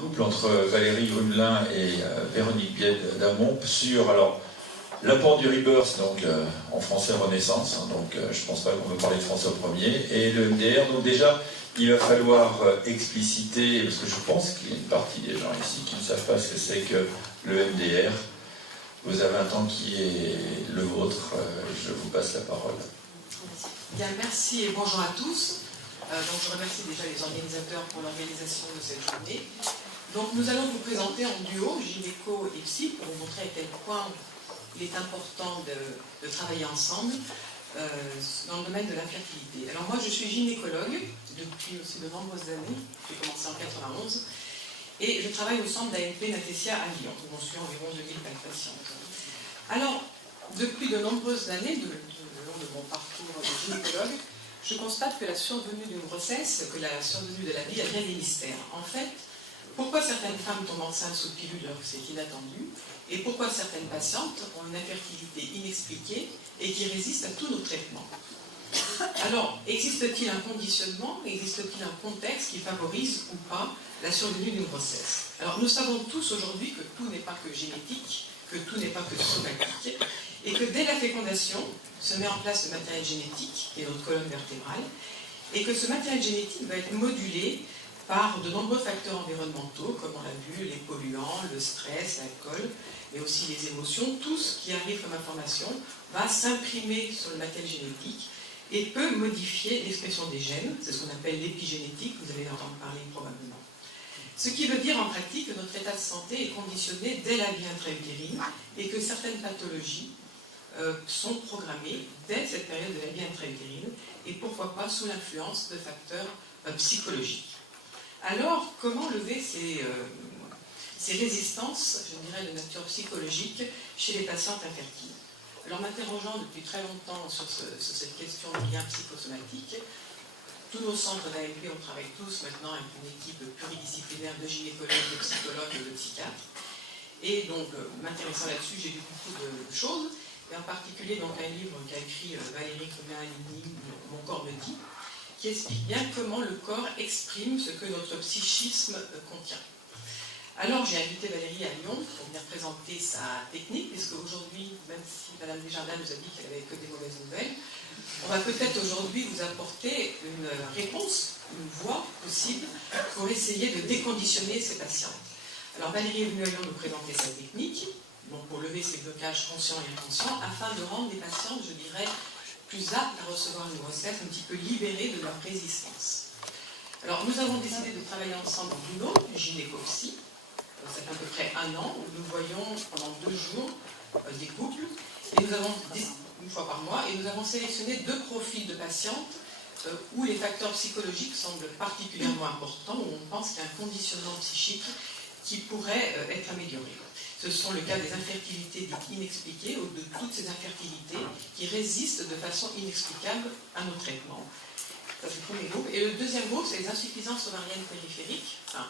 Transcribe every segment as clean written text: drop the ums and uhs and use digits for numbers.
couple entre Valérie Grumelin et Véronique Bied d'Amont sur l'apport du Rebirth, donc en français Renaissance, hein, donc je ne pense pas qu'on veut parler de français au premier, et le MDR. Donc déjà, il va falloir expliciter, parce que je pense qu'il y a une partie des gens ici qui ne savent pas ce que c'est que le MDR. Vous avez un temps qui est le vôtre, je vous passe la parole. Bien, merci et bonjour à tous. Donc je remercie déjà les organisateurs pour l'organisation de cette journée. Donc nous allons vous présenter en duo, gynéco et psy, pour vous montrer à quel point il est important de travailler ensemble dans le domaine de l'infertilité. Alors moi je suis gynécologue depuis aussi de nombreuses années, j'ai commencé en 91, et je travaille au centre d'ANP Natecia à Lyon, où on suit environ 2000 patients. Alors, depuis de nombreuses années, le long de mon parcours de gynécologue, je constate que la survenue d'une grossesse, que la survenue de la vie a bien des mystères. En fait, pourquoi certaines femmes tombent enceintes sous pilule alors que c'est inattendu, et pourquoi certaines patientes ont une infertilité inexpliquée et qui résistent à tous nos traitements. Alors, existe-t-il un conditionnement, existe-t-il un contexte qui favorise ou pas la survenue d'une grossesse? Alors, nous savons tous aujourd'hui que tout n'est pas que génétique, que tout n'est pas que somatique, et que dès la fécondation se met en place le matériel génétique, qui est notre colonne vertébrale, et que ce matériel génétique va être modulé par de nombreux facteurs environnementaux, comme on l'a vu, les polluants, le stress, l'alcool, mais aussi les émotions. Tout ce qui arrive comme information va s'imprimer sur le matériel génétique et peut modifier l'expression des gènes, c'est ce qu'on appelle l'épigénétique, vous allez en entendre parler probablement. Ce qui veut dire en pratique que notre état de santé est conditionné dès la vie intra-utérine et que certaines pathologies sont programmées dès cette période de la vie intra-utérine et pourquoi pas sous l'influence de facteurs psychologiques. Alors, comment lever ces résistances, je dirais, de nature psychologique chez les patientes infertiles? Alors, m'interrogeant depuis très longtemps sur cette question de lien psychosomatique, tous nos centres d'ANP, on travaille tous maintenant avec une équipe pluridisciplinaire de gynécologues, de psychologues et de psychiatres. Et donc, m'intéressant là-dessus, j'ai vu beaucoup de choses, et en particulier donc, un livre qu'a écrit Valérie Grumelin, Mon corps me dit, qui explique bien comment le corps exprime ce que notre psychisme contient. Alors j'ai invité Valérie à Lyon pour venir présenter sa technique, puisque aujourd'hui, même si Madame Desjardins nous a dit qu'elle n'avait que des mauvaises nouvelles, on va peut-être aujourd'hui vous apporter une réponse, une voie possible pour essayer de déconditionner ces patientes. Alors Valérie est venue à Lyon nous présenter sa technique, donc pour lever ces blocages conscients et inconscients, afin de rendre les patientes, je dirais, plus aptes à recevoir une grossesse, un petit peu libérées de leur résistance. Alors nous avons décidé de travailler ensemble en binôme, gynéco-psy. Ça fait à peu près 1 an, où nous voyons pendant 2 jours des couples, et nous avons, une fois par mois, et nous avons sélectionné 2 profils de patientes où les facteurs psychologiques semblent particulièrement importants, où on pense qu'il y a un conditionnement psychique qui pourrait être amélioré. Ce sont le cas des infertilités dites inexpliquées, ou de toutes ces infertilités qui résistent de façon inexplicable à nos traitements. Ça, c'est le premier groupe. Et le deuxième groupe, c'est les insuffisances ovariennes périphériques, enfin,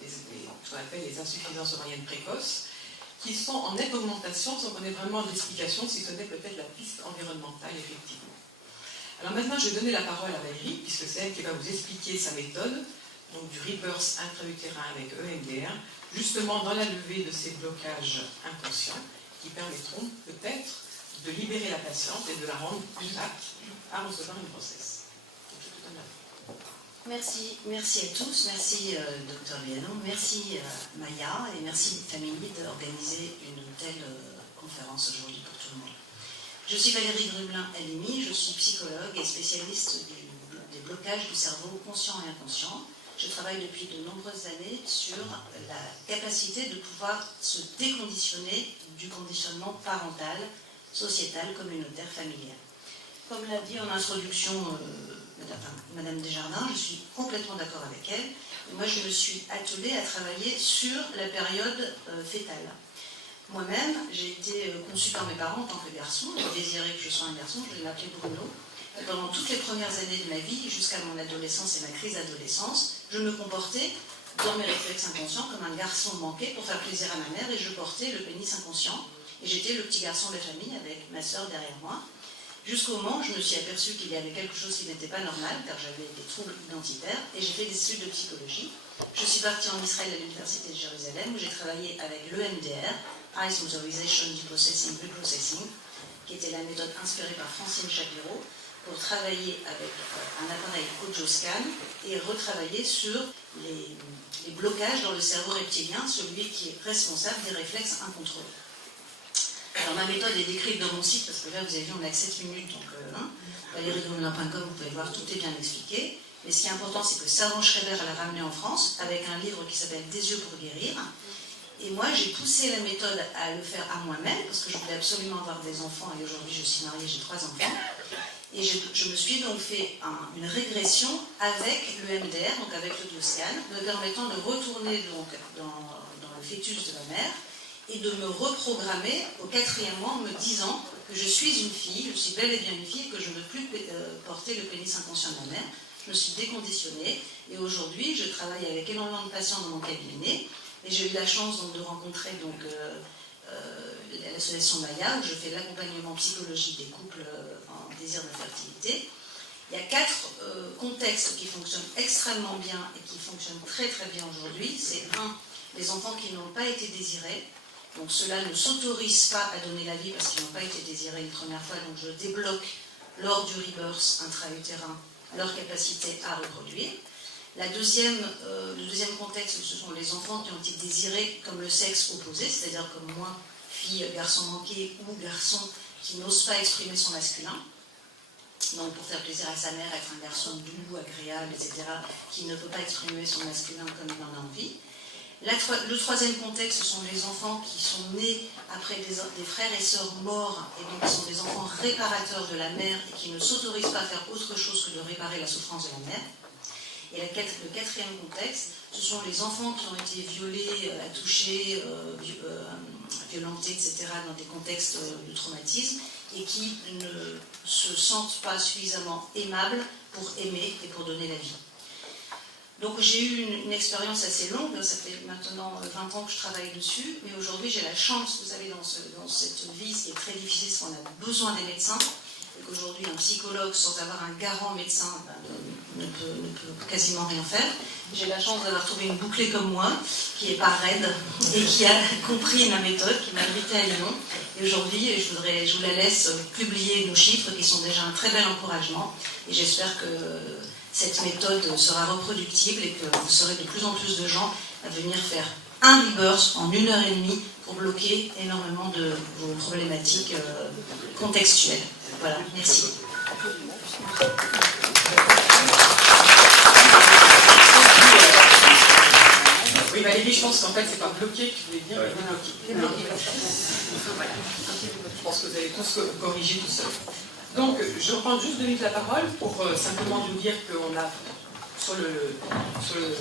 ce qu'on appelle les insuffisances ovariennes précoces, qui sont en nette augmentation sans qu'on ait vraiment d'explication, si ce n'est peut-être la piste environnementale, effectivement. Alors maintenant, je vais donner la parole à Valérie, puisque c'est elle qui va vous expliquer sa méthode, donc du Rebirth intra-utérin avec EMDR, justement dans la levée de ces blocages inconscients, qui permettront peut-être de libérer la patiente et de la rendre plus apte à recevoir une grossesse. Merci à tous, merci Dr Lianon, merci Maya et merci Famille d'organiser une telle conférence aujourd'hui pour tout le monde. Je suis Valérie Grumelin-Halimi, je suis psychologue et spécialiste des blocages du cerveau conscient et inconscient. Je travaille depuis de nombreuses années sur la capacité de pouvoir se déconditionner du conditionnement parental, sociétal, communautaire, familial. Comme l'a dit en introduction Madame Desjardins, je suis complètement d'accord avec elle. Et moi, je me suis attelée à travailler sur la période fétale. Moi-même, j'ai été conçue par mes parents en tant que garçon. Ils désiraient que je sois un garçon, je l'ai appelé Bruno. Et pendant toutes les premières années de ma vie, jusqu'à mon adolescence et ma crise d'adolescence, je me comportais, dans mes réflexes inconscients, comme un garçon manqué pour faire plaisir à ma mère, et je portais le pénis inconscient. Et j'étais le petit garçon de la famille avec ma sœur derrière moi. Jusqu'au moment où je me suis aperçue qu'il y avait quelque chose qui n'était pas normal, car j'avais des troubles identitaires, et j'ai fait des études de psychologie. Je suis partie en Israël à l'Université de Jérusalem où j'ai travaillé avec l'EMDR, Eyes Motorization Deprocessing Reprocessing, qui était la méthode inspirée par Francine Shapiro, pour travailler avec un appareil audioscan et retravailler sur les blocages dans le cerveau reptilien, celui qui est responsable des réflexes incontrôlés. Alors ma méthode est décrite dans mon site, parce que là vous avez vu on a que 7 minutes, donc valeriegrumelin.com, vous pouvez voir, tout est bien expliqué. Mais ce qui est important, c'est que Servan Schreiber l'a ramené en France avec un livre qui s'appelle Des yeux pour guérir. Et moi, j'ai poussé la méthode à le faire à moi-même, parce que je voulais absolument avoir des enfants, et aujourd'hui je suis mariée, j'ai 3 enfants. Et je me suis donc fait une régression avec le MDR, donc avec l'audioscan, me permettant de retourner donc dans le fœtus de ma mère et de me reprogrammer au 4e mois en me disant que je suis une fille, je suis bel et bien une fille, et que je ne veux plus porter le pénis inconscient de ma mère. Je me suis déconditionnée et aujourd'hui je travaille avec énormément de patients dans mon cabinet et j'ai eu la chance donc, de rencontrer donc, l'association Maya où je fais l'accompagnement psychologique des couples en désir de fertilité. Il y a 4 contextes qui fonctionnent extrêmement bien et qui fonctionnent très très bien aujourd'hui. C'est 1, les enfants qui n'ont pas été désirés. Donc ceux-là ne s'autorisent pas à donner la vie parce qu'ils n'ont pas été désirés une première fois. Donc je débloque lors du rebirth intra-utérin leur capacité à reproduire. Le deuxième contexte, ce sont les enfants qui ont été désirés comme le sexe opposé, c'est-à-dire comme moi, fille, garçon manqué ou garçon qui n'ose pas exprimer son masculin. Donc pour faire plaisir à sa mère, être un garçon doux, agréable, etc., qui ne peut pas exprimer son masculin comme il en a envie. Le 3e contexte, ce sont les enfants qui sont nés après des frères et sœurs morts, et donc qui sont des enfants réparateurs de la mère et qui ne s'autorisent pas à faire autre chose que de réparer la souffrance de la mère. Et le 4e contexte, ce sont les enfants qui ont été violés, attouchés, violentés, etc., dans des contextes de traumatisme, et qui ne se sentent pas suffisamment aimables pour aimer et pour donner la vie. Donc j'ai eu une expérience assez longue, ça fait maintenant 20 ans que je travaille dessus, mais aujourd'hui j'ai la chance, vous savez, dans cette vie, ce qui est très difficile, c'est qu'on a besoin des médecins, et qu'aujourd'hui un psychologue, sans avoir un garant médecin, ne peut quasiment rien faire. J'ai la chance d'avoir trouvé une bouclée comme moi, qui n'est pas raide, et qui a compris ma méthode, qui m'a invitée à Lyon. Et aujourd'hui, je vous la laisse publier nos chiffres, qui sont déjà un très bel encouragement, et j'espère que cette méthode sera reproductible et que vous serez de plus en plus de gens à venir faire un rebirth en 1h30 pour bloquer énormément de vos problématiques contextuelles. Voilà, merci. Oui, Valérie, je pense qu'en fait, c'est pas bloqué que tu voulais dire, mais débloqué. Je pense que vous allez tous corriger tout seul. Donc, je reprends juste 2 minutes la parole pour simplement vous dire qu'on a, sur le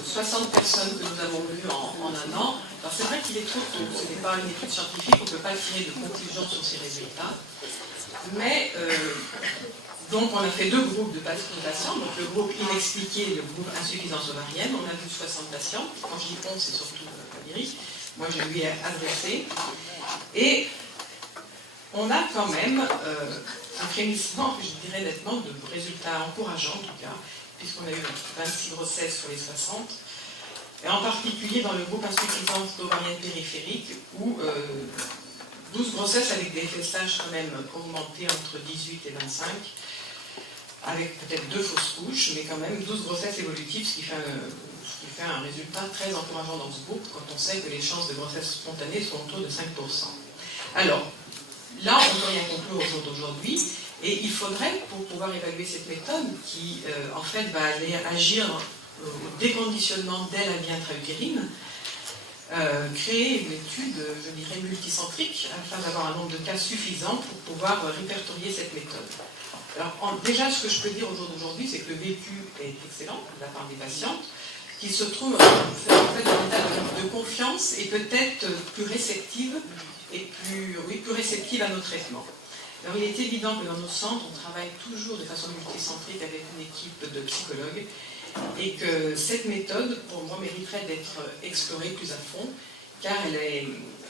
60 personnes que nous avons vues en un an, alors c'est vrai qu'il est trop tôt, ce n'est pas une étude scientifique, on ne peut pas tirer de conclusions sur ces résultats, mais donc on a fait 2 groupes de patients, donc le groupe inexpliqué et le groupe insuffisance ovarienne, on a vu 60 patients, quand je dis on, c'est surtout Valérie, moi je lui ai adressé, et on a quand même un frémissement, je dirais nettement, de résultats encourageants en tout cas, puisqu'on a eu 26 grossesses sur les 60, et en particulier dans le groupe insuffisance ovarienne périphérique, où 12 grossesses avec des FSH quand même augmentés entre 18 et 25, avec peut-être 2 fausses couches, mais quand même 12 grossesses évolutives, ce qui fait un résultat très encourageant dans ce groupe, quand on sait que les chances de grossesse spontanée sont autour de 5%. Alors, là, on ne peut rien conclure au jour d'aujourd'hui, et il faudrait, pour pouvoir évaluer cette méthode, qui en fait va aller agir au déconditionnement dès la vie intra-utérine, créer une étude, je dirais, multicentrique, afin d'avoir un nombre de cas suffisant pour pouvoir répertorier cette méthode. Alors, déjà, ce que je peux dire au jour d'aujourd'hui, c'est que le vécu est excellent de la part des patientes, qui se trouvent en fait dans un état de confiance et peut-être plus réceptive et plus réceptive à nos traitements. Alors il est évident que dans nos centres, on travaille toujours de façon multicentrique avec une équipe de psychologues et que cette méthode, pour moi, mériterait d'être explorée plus à fond, car elle est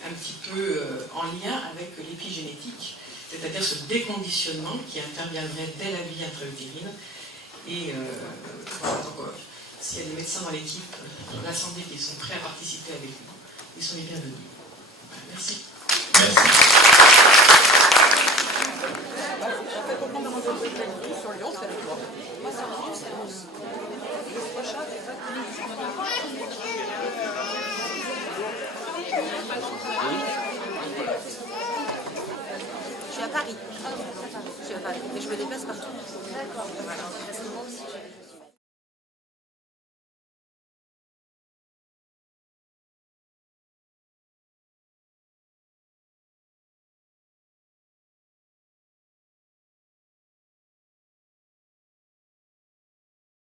un petit peu en lien avec l'épigénétique, c'est-à-dire ce déconditionnement qui interviendrait dès la vie intra-utérine. Et voilà, donc, s'il y a des médecins dans l'équipe, dans l'Assemblée qui sont prêts à participer avec nous, ils sont les bienvenus. Merci. Merci. Je suis à Paris. Je suis à Paris. Mais je me déplace partout. D'accord. Parce que moi aussi,